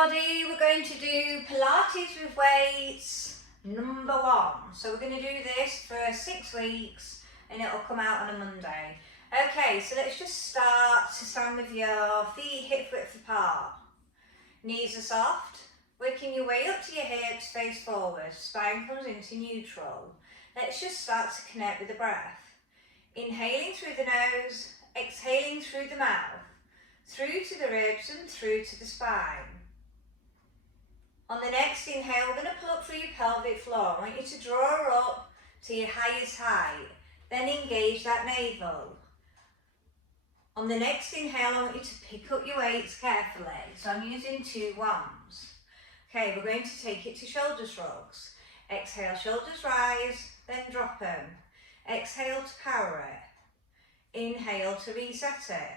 everybody, we're going to do Pilates with weights number 1. So we're going to do this for 6 weeks and it'll come out on a Monday. Okay, so let's just start to stand with your feet hip width apart. Knees are soft, working your way up to your hips, face forward, spine comes into neutral. Let's just start to connect with the breath. Inhaling through the nose, exhaling through the mouth, through to the ribs and through to the spine. On the next inhale, we're going to pull up through your pelvic floor. I want you to draw up to your highest height, then engage that navel. On the next inhale, I want you to pick up your weights carefully. So I'm using 2 ones. Okay, we're going to take it to shoulder shrugs. Exhale, shoulders rise, then drop them. Exhale to power it. Inhale to reset it.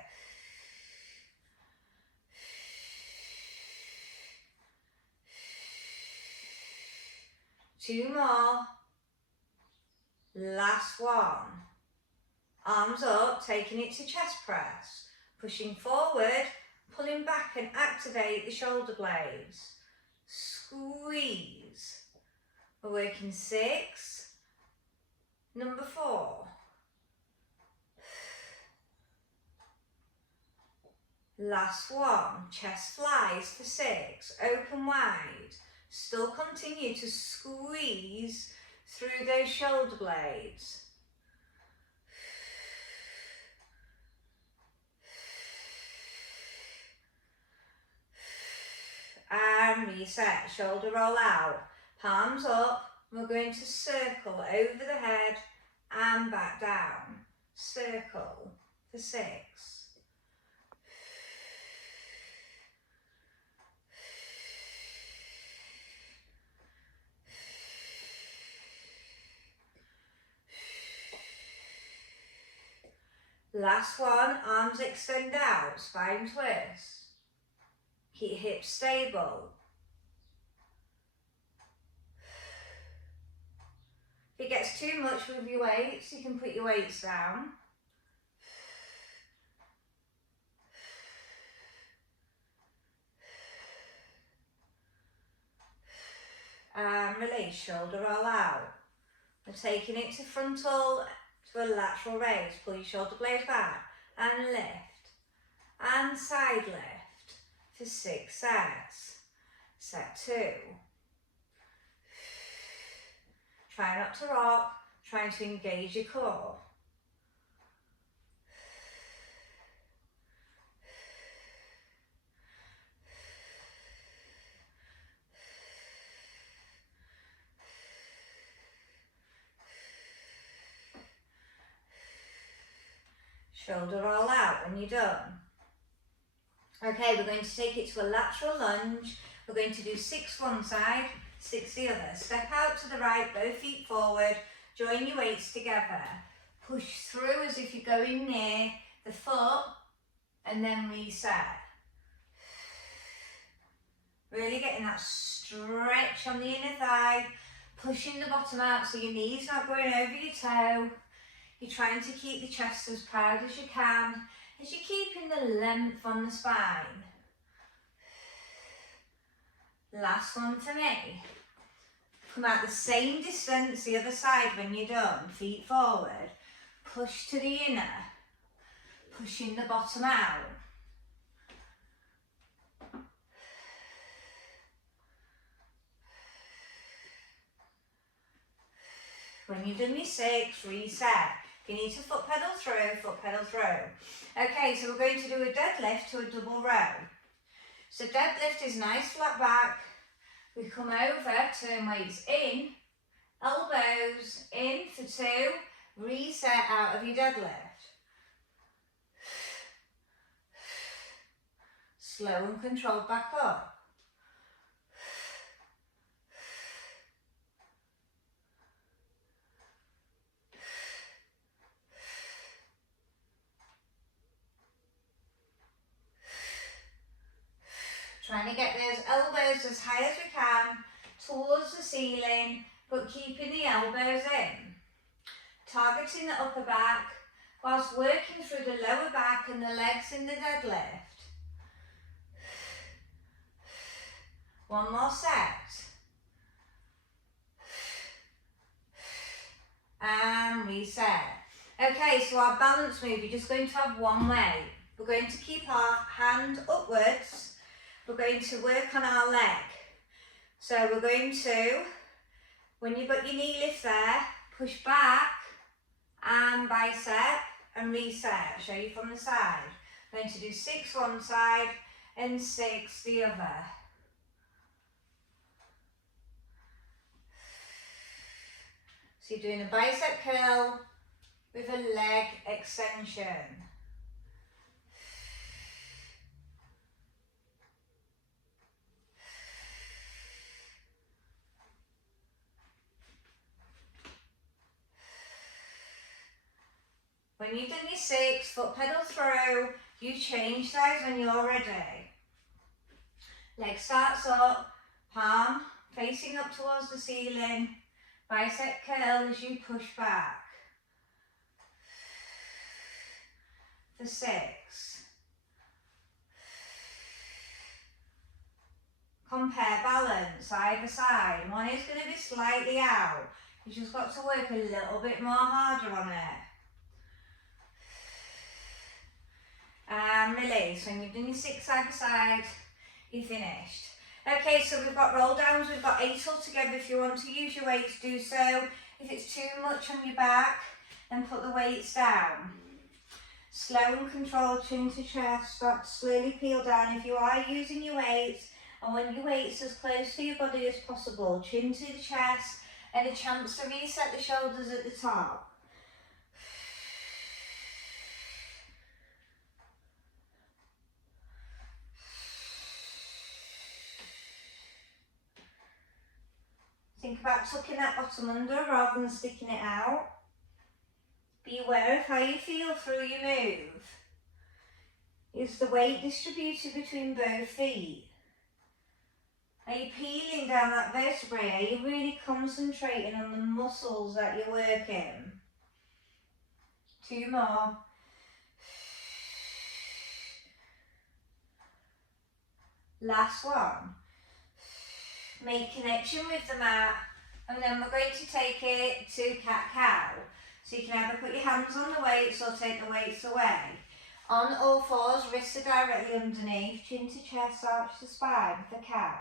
Two more. Last one. Arms up, taking it to chest press. Pushing forward, pulling back and activate the shoulder blades. Squeeze. We're working 6. Number 4. Last one. Chest flies for 6. Open wide. Still continue to squeeze through those shoulder blades. And reset, shoulder roll out, palms up. We're going to circle over the head and back down. Circle for 6. Last one, arms extend out, spine twist. Keep hips stable. If it gets too much with your weights, you can put your weights down. And release, shoulder roll out. We're taking it to frontal, to a lateral raise. Pull your shoulder blades back and lift. And side lift for 6 sets. Set 2. Try not to rock, trying to engage your core. Shoulder roll out when you're done. Okay, we're going to take it to a lateral lunge. We're going to do 6 one side, 6 the other. Step out to the right, both feet forward. Join your weights together. Push through as if you're going near the foot and then reset. Really getting that stretch on the inner thigh. Pushing the bottom out so your knee's not going over your toe. You're trying to keep the chest as proud as you can, as you're keeping the length on the spine. Last one for me. Come out the same distance the other side when you're done. Feet forward. Push to the inner. Pushing the bottom out. When you've done your 6, reset. If you need to foot pedal through. Okay, so we're going to do a deadlift to a double row. So deadlift is nice flat back. We come over, turn weights in, elbows in for 2, reset out of your deadlift. Slow and controlled back up. Trying to get those elbows as high as we can towards the ceiling, but keeping the elbows in. Targeting the upper back whilst working through the lower back and the legs in the deadlift. One more set. And reset. Okay, so our balance move, you're just going to have one way. We're going to keep our hand upwards. We're going to work on our leg. So we're going to, when you've got your knee lift there, push back and bicep and reset. Show you from the side. We're going to do 6 one side and 6 the other. So you're doing a bicep curl with a leg extension. When you've done your 6, foot pedal through, you change sides when you're ready. Leg starts up, palm facing up towards the ceiling, bicep curl as you push back. For 6. Compare balance, either side. One is going to be slightly out. You've just got to work a little bit more harder on it. And release. When you've done your 6 side by side, you're finished. Okay, so we've got roll downs, we've got 8 altogether. If you want to use your weights, do so. If it's too much on your back, then put the weights down. Slow and controlled, chin to chest, start to slowly peel down. If you are using your weights, I want your weights as close to your body as possible. Chin to the chest, and a chance to reset the shoulders at the top. Think about tucking that bottom under rather than sticking it out. Be aware of how you feel through your move. Is the weight distributed between both feet? Are you peeling down that vertebrae? Are you really concentrating on the muscles that you're working? 2 more. Last one. Make connection with the mat, and then we're going to take it to cat-cow. So you can either put your hands on the weights or take the weights away. On all fours, wrists are directly underneath, chin to chest, arch the spine for cow.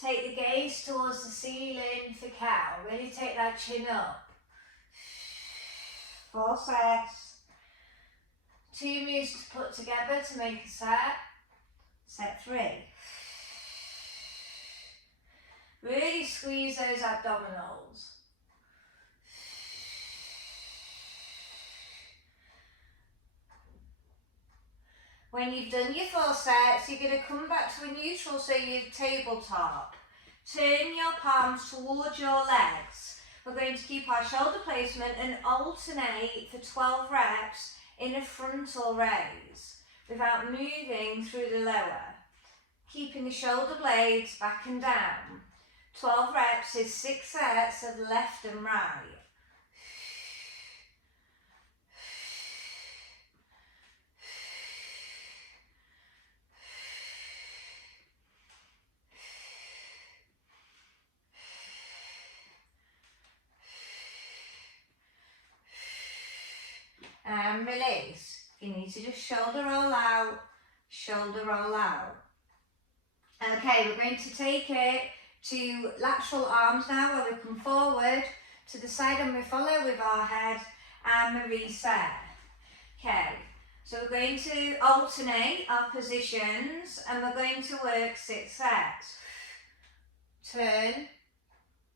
Take the gaze towards the ceiling for cow. Really take that chin up. 4 sets. 2 moves to put together to make a set. Set 3. Really squeeze those abdominals. When you've done your 4 sets, you're going to come back to a neutral, so you're tabletop. Turn your palms towards your legs. We're going to keep our shoulder placement and alternate for 12 reps in a frontal raise without moving through the lower. Keeping the shoulder blades back and down. 12 reps is 6 sets of left and right. And release. You need to just shoulder roll out, shoulder roll out. Okay, we're going to take it to lateral arms now, where we come forward to the side and we follow with our head and we reset. Okay, so we're going to alternate our positions and we're going to work 6 sets. Turn,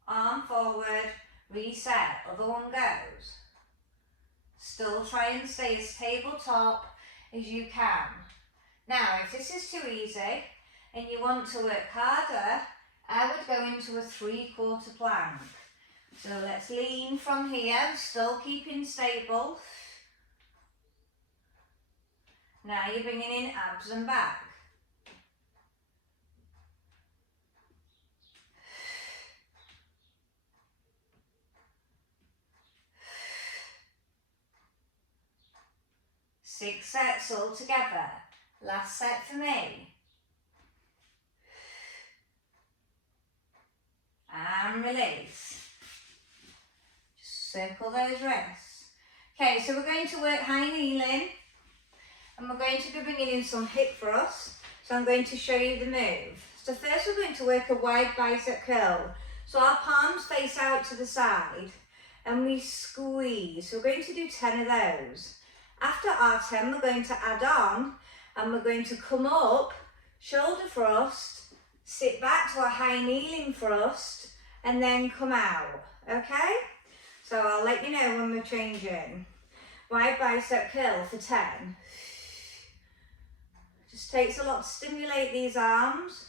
arm forward, reset, other one goes. Still try and stay as tabletop as you can. Now, if this is too easy and you want to work harder, I would go into a 3/4 plank. So let's lean from here, still keeping stable. Now you're bringing in abs and back. Six sets all together. Last set for me. release. Just circle those wrists. Okay, so we're going to work high kneeling, and we're going to be bringing in some hip thrusts. So I'm going to show you the move. So first we're going to work a wide bicep curl. So our palms face out to the side and we squeeze. So we're going to do 10 of those. After our 10, we're going to add on and we're going to come up, shoulder thrust, sit back to a high kneeling thrust, and then come out, okay? So I'll let you know when we're changing. Wide bicep curl for 10. Just takes a lot to stimulate these arms.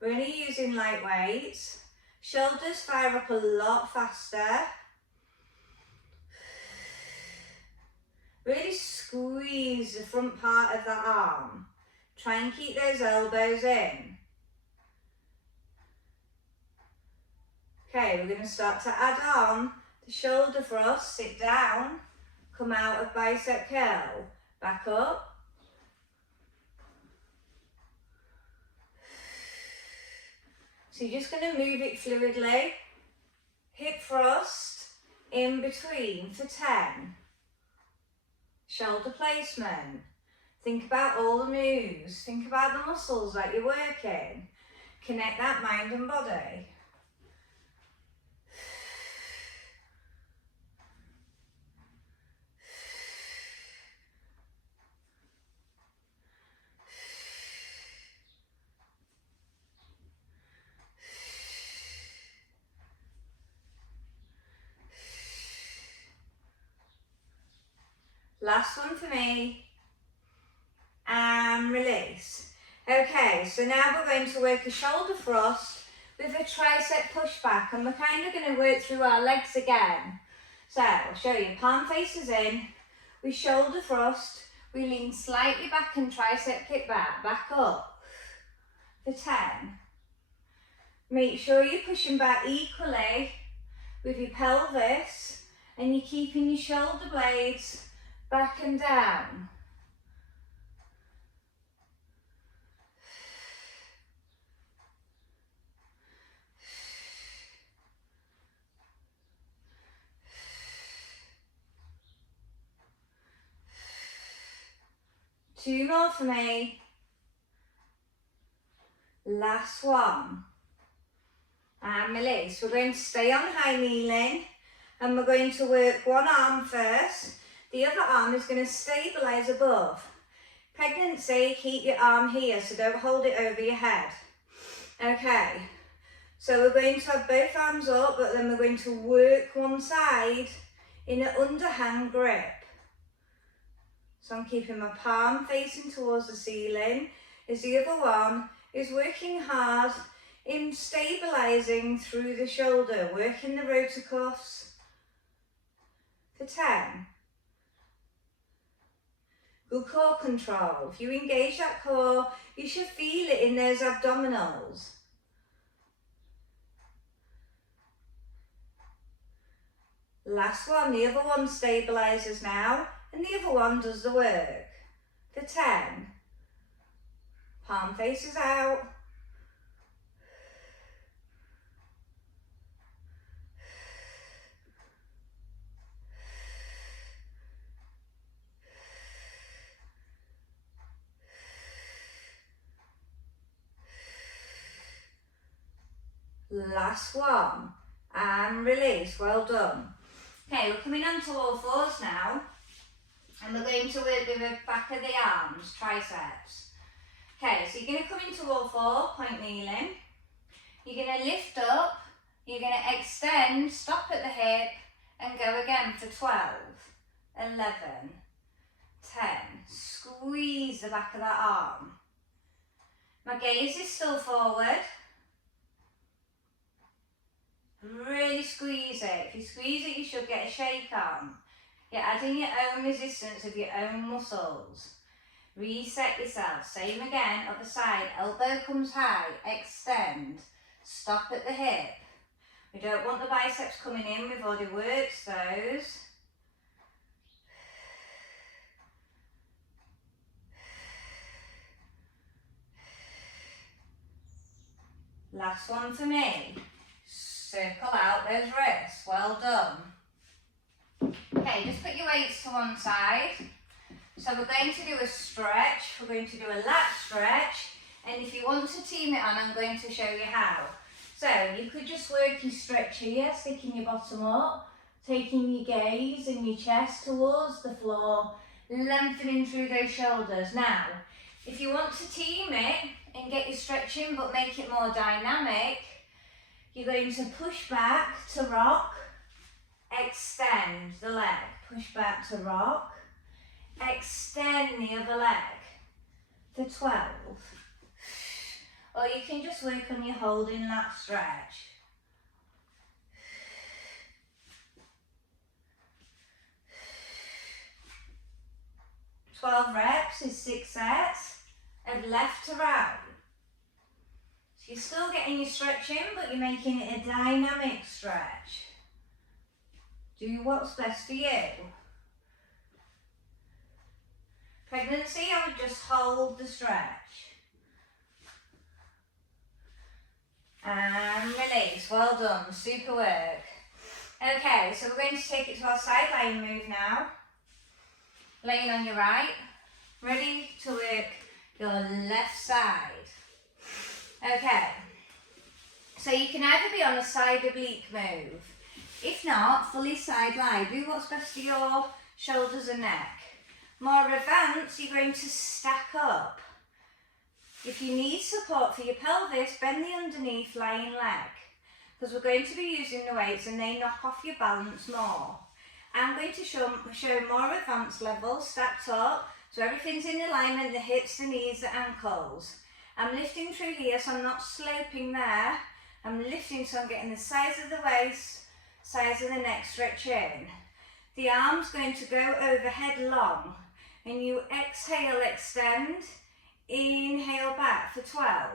We're only using light weights. Shoulders fire up a lot faster. Really squeeze the front part of that arm. Try and keep those elbows in. Okay, we're going to start to add on the shoulder thrust. Sit down, come out of bicep curl, back up. So you're just going to move it fluidly. Hip thrust in between for 10. Shoulder placement. Think about all the moves. Think about the muscles that you're working. Connect that mind and body. Last one for me, and release. Okay, so now we're going to work a shoulder thrust with a tricep pushback, and we're kind of going to work through our legs again. So I'll show you, palm faces in, we shoulder thrust, we lean slightly back and tricep kick back up for 10. Make sure you're pushing back equally with your pelvis and you're keeping your shoulder blades back and down. Two more for me. Last one. And release. We're going to stay on high kneeling and we're going to work one arm first. The other arm is going to stabilise above. Pregnancy, keep your arm here, so don't hold it over your head. Okay, so we're going to have both arms up, but then we're going to work one side in an underhand grip. So I'm keeping my palm facing towards the ceiling, as the other one is working hard in stabilising through the shoulder, working the rotor cuffs for 10. Good core control. If you engage that core, you should feel it in those abdominals. Last one, the other one stabilises now, and the other one does the work. For 10. Palm faces out. Last one, and release. Well done. Okay, we're coming on to all fours now, and we're going to work with the back of the arms, triceps. Okay, so you're going to come into all four, point kneeling. You're going to lift up, you're going to extend, stop at the hip, and go again for 12, 11, 10. Squeeze the back of that arm. My gaze is still forward. Really squeeze it. If you squeeze it, you should get a shake on. You're adding your own resistance of your own muscles. Reset yourself. Same again, other side. Elbow comes high. Extend. Stop at the hip. We don't want the biceps coming in. We've already worked those. Last one for me. circle out those wrists. Well done. Okay, just put your weights to one side. So we're going to do a stretch. We're going to do a lat stretch. And if you want to team it on, I'm going to show you how. So you could just work your stretch here, sticking your bottom up, taking your gaze and your chest towards the floor, lengthening through those shoulders. Now, if you want to team it and get your stretching but make it more dynamic, you're going to push back to rock, extend the leg, push back to rock, extend the other leg for 12. Or you can just work on your holding lat stretch. "12 reps is 6 sets of left to right. So you're still getting your stretching, but you're making it a dynamic stretch. Do what's best for you. Pregnancy, I would just hold the stretch. And release. Well done. Super work. Okay, so we're going to take it to our side lying move now. Laying on your right. Ready to work your left side. Okay. So you can either be on a side oblique move. If not, fully side lie. Do what's best for your shoulders and neck. More advanced, you're going to stack up. If you need support for your pelvis, bend the underneath lying leg, because we're going to be using the weights and they knock off your balance more. I'm going to show more advanced levels stacked up, so everything's in alignment, the hips, the knees, the ankles. I'm lifting through here, so I'm not sloping there. I'm lifting, so I'm getting the size of the waist, size of the neck stretch in. The arm's going to go overhead long, and you exhale, extend. Inhale back for 12.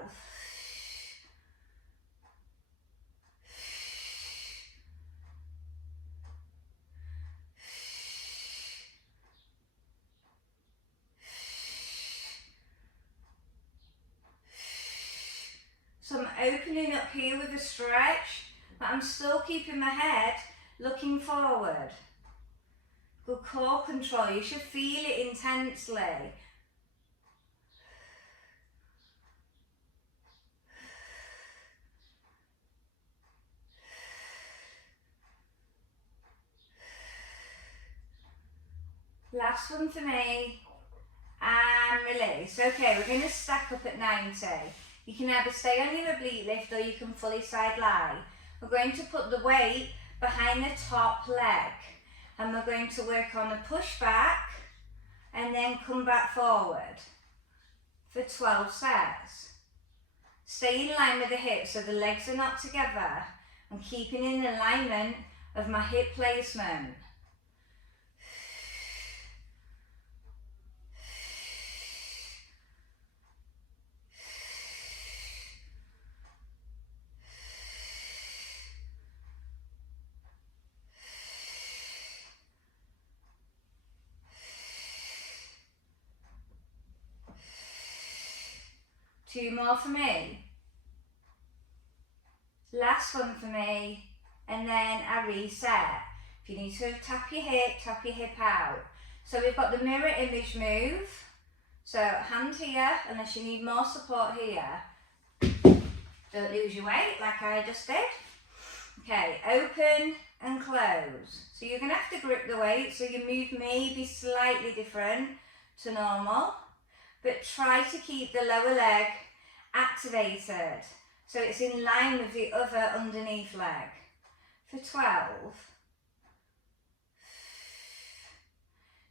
So I'm opening up here with a stretch, but I'm still keeping my head looking forward. Good core control, you should feel it intensely. Last one for me, and release. Okay, we're going to stack up at 90. You can either stay on your oblique lift or you can fully side lie. We're going to put the weight behind the top leg, and we're going to work on a push back and then come back forward for 12 sets. Stay in line with the hips so the legs are not together, and keeping in alignment of my hip placement. Two more for me. Last one for me, and then I reset. If you need to tap your hip out. So we've got the mirror image move. So hand here, unless you need more support here. Don't lose your weight like I just did. Okay, open and close. So you're going to have to grip the weight, so your move may be slightly different to normal. But try to keep the lower leg activated, so it's in line with the other underneath leg for 12.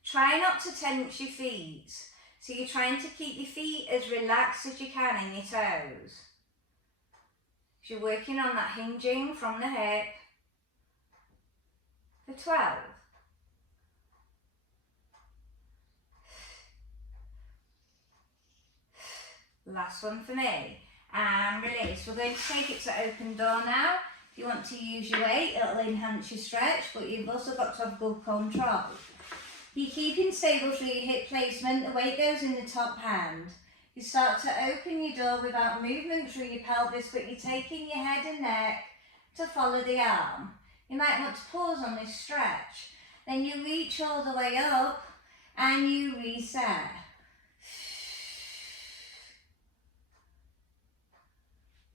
Try not to tense your feet, so you're trying to keep your feet as relaxed as you can in your toes. So you're working on that hinging from the hip for 12. Last one for me, and release. We're going to take it to open door now. If you want to use your weight, it'll enhance your stretch, but you've also got to have good control. You're keeping stable through your hip placement, the weight goes in the top hand. You start to open your door without movement through your pelvis, but you're taking your head and neck to follow the arm. You might want to pause on this stretch. Then you reach all the way up and you reset.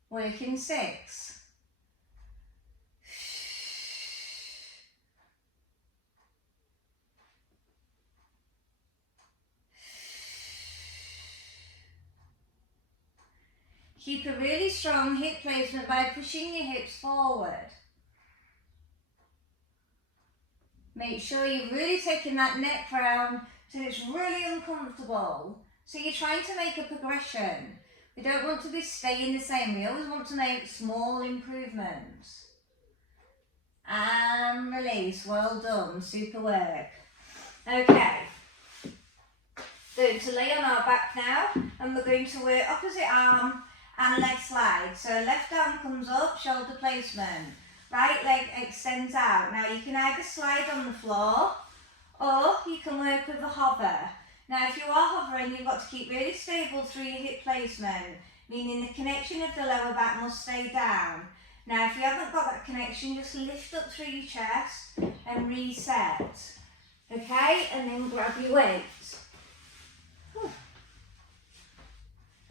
Working 6. Keep a really strong hip placement by pushing your hips forward. Make sure you're really taking that neck round till it's really uncomfortable. So you're trying to make a progression. We don't want to be staying the same. We always want to make small improvements. And release. Well done. Super work. Okay. Going to lay on our back now, and we're going to work opposite arm and leg slide. So left arm comes up, shoulder placement. Right leg extends out. Now you can either slide on the floor or you can work with a hover. Now if you are hovering, you've got to keep really stable through your hip placement, meaning the connection of the lower back must stay down. Now if you haven't got that connection, just lift up through your chest and reset. Okay, and then grab your weights.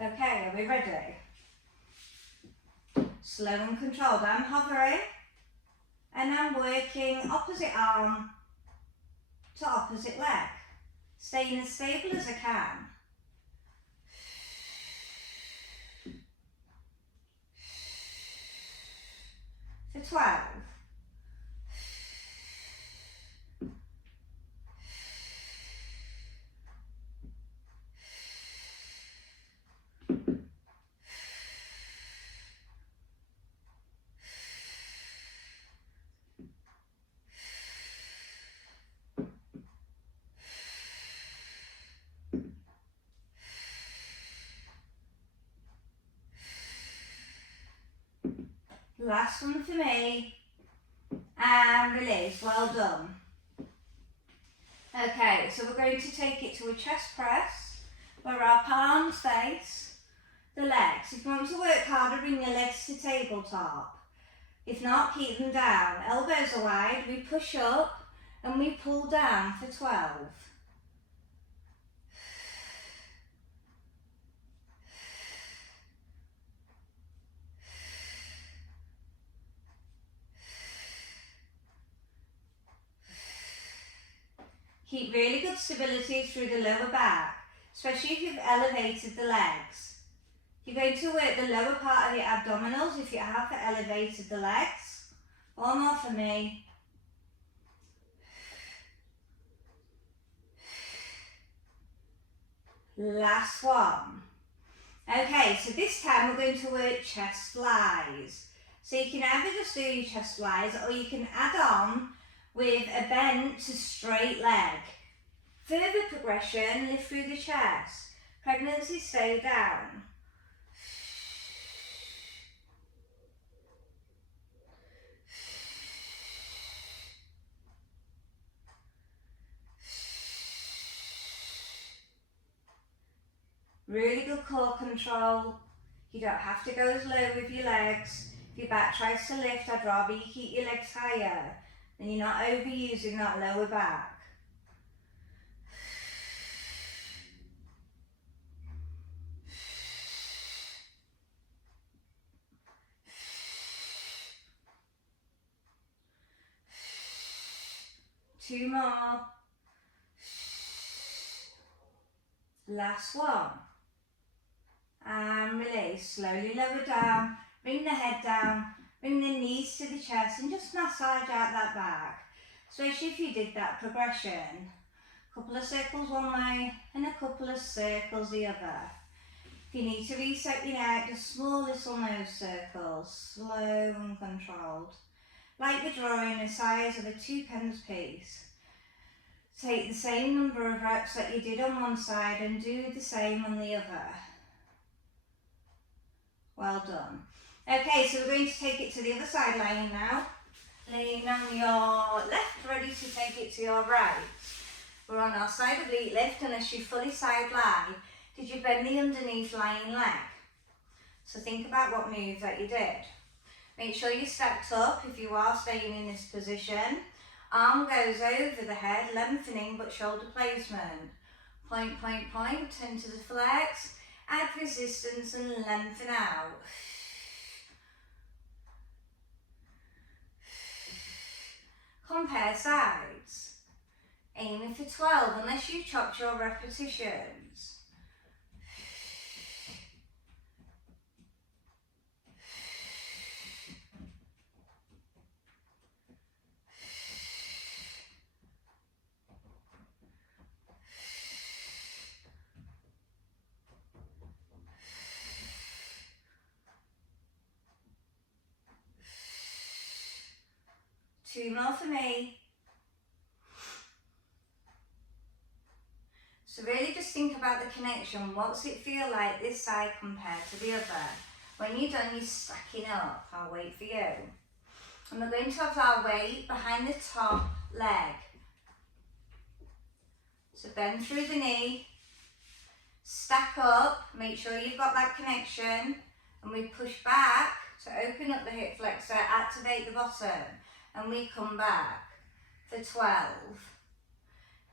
Okay, are we ready? Slow and controlled. I'm hovering and I'm working opposite arm to opposite leg, staying as stable as I can. For 12. Last one for me, and release. Well done. Okay, so we're going to take it to a chest press where our palms face the legs. If you want to work harder, bring your legs to tabletop. If not, keep them down. Elbows are wide, we push up and we pull down for 12. Keep really good stability through the lower back, especially if you've elevated the legs. You're going to work the lower part of the abdominals if you have elevated the legs. One more for me. Last one. Okay, so this time we're going to work chest flies. So you can either just do your chest flies or you can add on with a bent to straight leg. Further progression, lift through the chest. Pregnancy, stay down. Really good core control. You don't have to go as low with your legs. If your back tries to lift, I'd rather you keep your legs higher. And you're not overusing that lower back. Two more. Last one. And release. Slowly lower down. Bring the head down. Bring the knees to the chest and just massage out that back. Especially if you did that progression. A couple of circles one way and a couple of circles the other. If you need to reset your neck, just small little nose circles. Slow and controlled. Like we're drawing the size of a 2p piece. Take the same number of reps that you did on one side and do the same on the other. Well done. Okay, so we're going to take it to the other side lying now. Laying on your left, ready to take it to your right. We're on our side oblique lift, and as you fully side lie, did you bend the underneath lying leg? So think about what move that you did. Make sure you're stacked up if you are staying in this position. Arm goes over the head, lengthening but shoulder placement. Point, point, point, into the flex. Add resistance and lengthen out. Compare sides. Aiming for 12 unless you chopped your repetitions. Two more for me. So really just think about the connection. What's it feel like this side compared to the other? When you're done, you're stacking up. I'll wait for you. And we're going to have our weight behind the top leg. So bend through the knee, stack up, make sure you've got that connection, and we push back to open up the hip flexor, activate the bottom, and we come back for 12.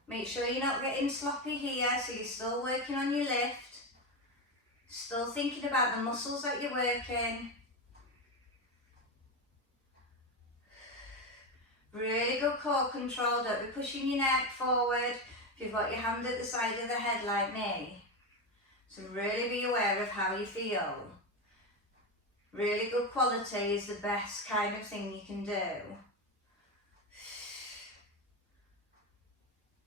Make sure you're not getting sloppy here, so you're still working on your lift, still thinking about the muscles that you're working. Really good core control, don't be pushing your neck forward if you've got your hand at the side of the head like me. So really be aware of how you feel. Really good quality is the best kind of thing you can do.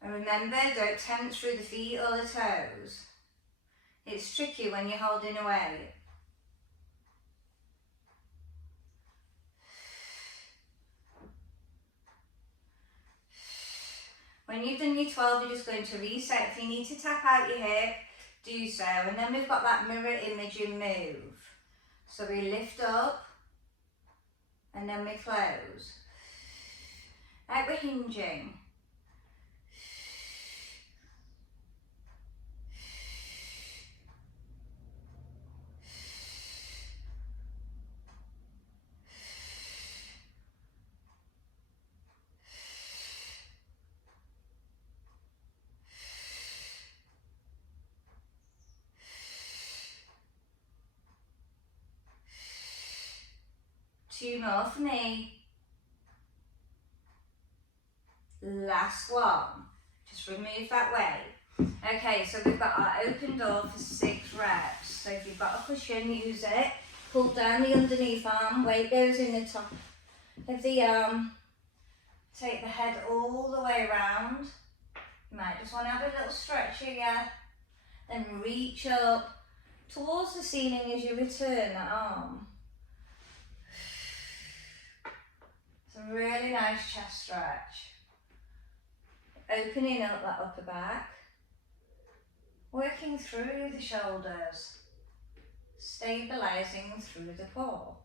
And remember, don't tense through the feet or the toes. It's tricky when you're holding away. When you've done your 12, you're just going to reset. If you need to tap out your hip, do so. And then we've got that mirror imaging move. So we lift up, and then we close. Like we're hinging. Two more for me. Last one. Just remove that weight. Okay, so we've got our open door for 6 reps. So if you've got a cushion, use it. Pull down the underneath arm, weight goes in the top of the arm. Take the head all the way around. You might just want to have a little stretch here. Then reach up towards the ceiling as you return that arm. It's a really nice chest stretch. Opening up that upper back. Working through the shoulders. Stabilising through the core.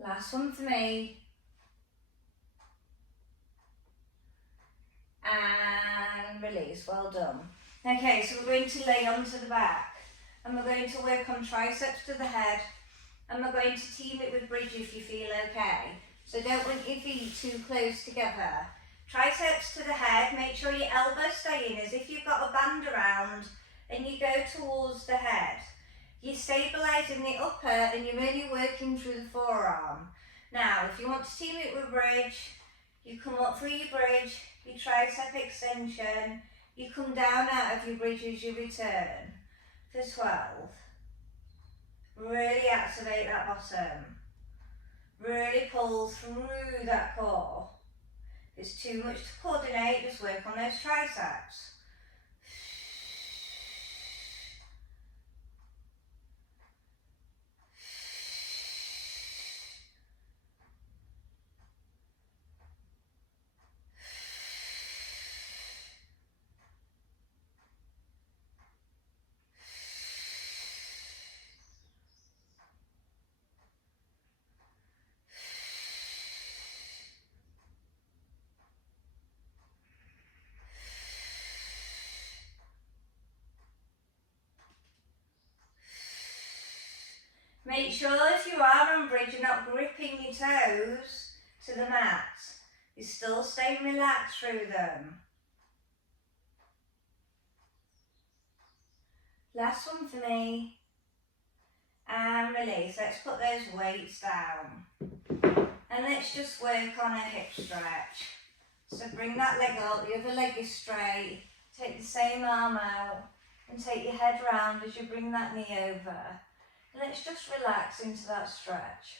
Last one for me. And release, well done. Okay, so we're going to lay onto the back and we're going to work on triceps to the head and we're going to team it with bridge if you feel okay. So don't want your feet too close together. Triceps to the head, make sure your elbows stay in as if you've got a band around and you go towards the head. You're stabilising the upper and you're really working through the forearm. Now, if you want to team it with bridge, you come up through your bridge, your tricep extension, you come down out of your bridge as you return for 12. Really activate that bottom. Really pull through that core. If it's too much to coordinate, just work on those triceps. Make sure if you are on bridge, you're not gripping your toes to the mat. You're still staying relaxed through them. Last one for me. And release. Let's put those weights down. And let's just work on a hip stretch. So bring that leg up, the other leg is straight. Take the same arm out and take your head round as you bring that knee over. Let's just relax into that stretch.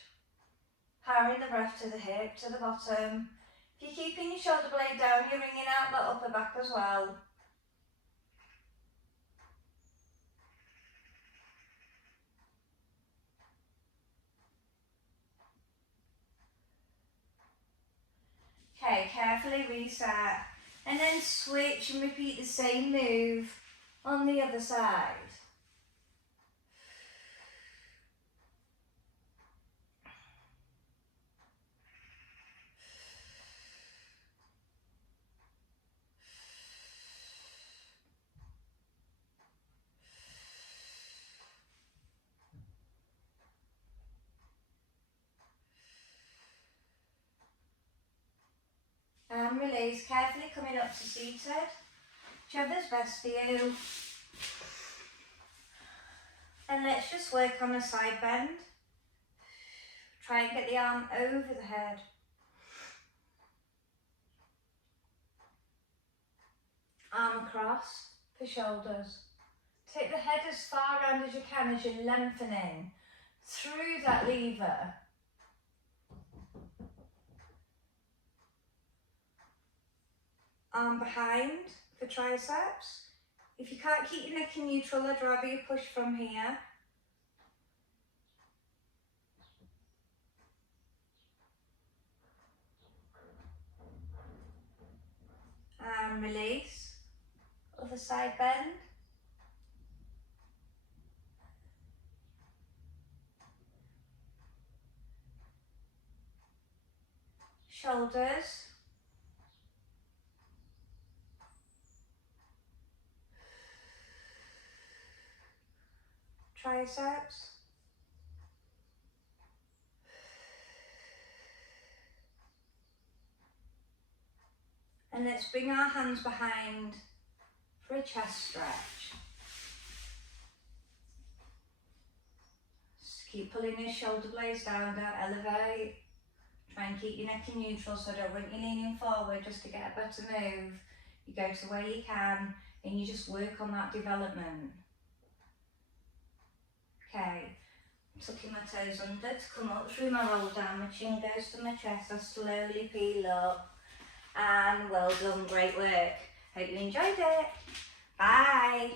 Powering the breath to the hip, to the bottom. If you're keeping your shoulder blade down, you're wringing out that upper back as well. Okay, carefully reset. And then switch and repeat the same move on the other side. And release, carefully coming up to seated. Whichever's best for you. And let's just work on a side bend. Try and get the arm over the head. Arm across for shoulders. Take the head as far around as you can as you're lengthening through that lever. Arm behind for triceps. If you can't keep your neck in neutral, I'd rather you push from here. And release. Other side bend. Shoulders. Triceps. And let's bring our hands behind for a chest stretch. Just keep pulling your shoulder blades down, don't elevate. Try and keep your neck in neutral, so don't want you leaning forward just to get a better move. You go to where you can and you just work on that development. Okay, tucking my toes under to come up through my roll down. My chin goes to my chest, I slowly peel up. And well done, great work. Hope you enjoyed it. Bye.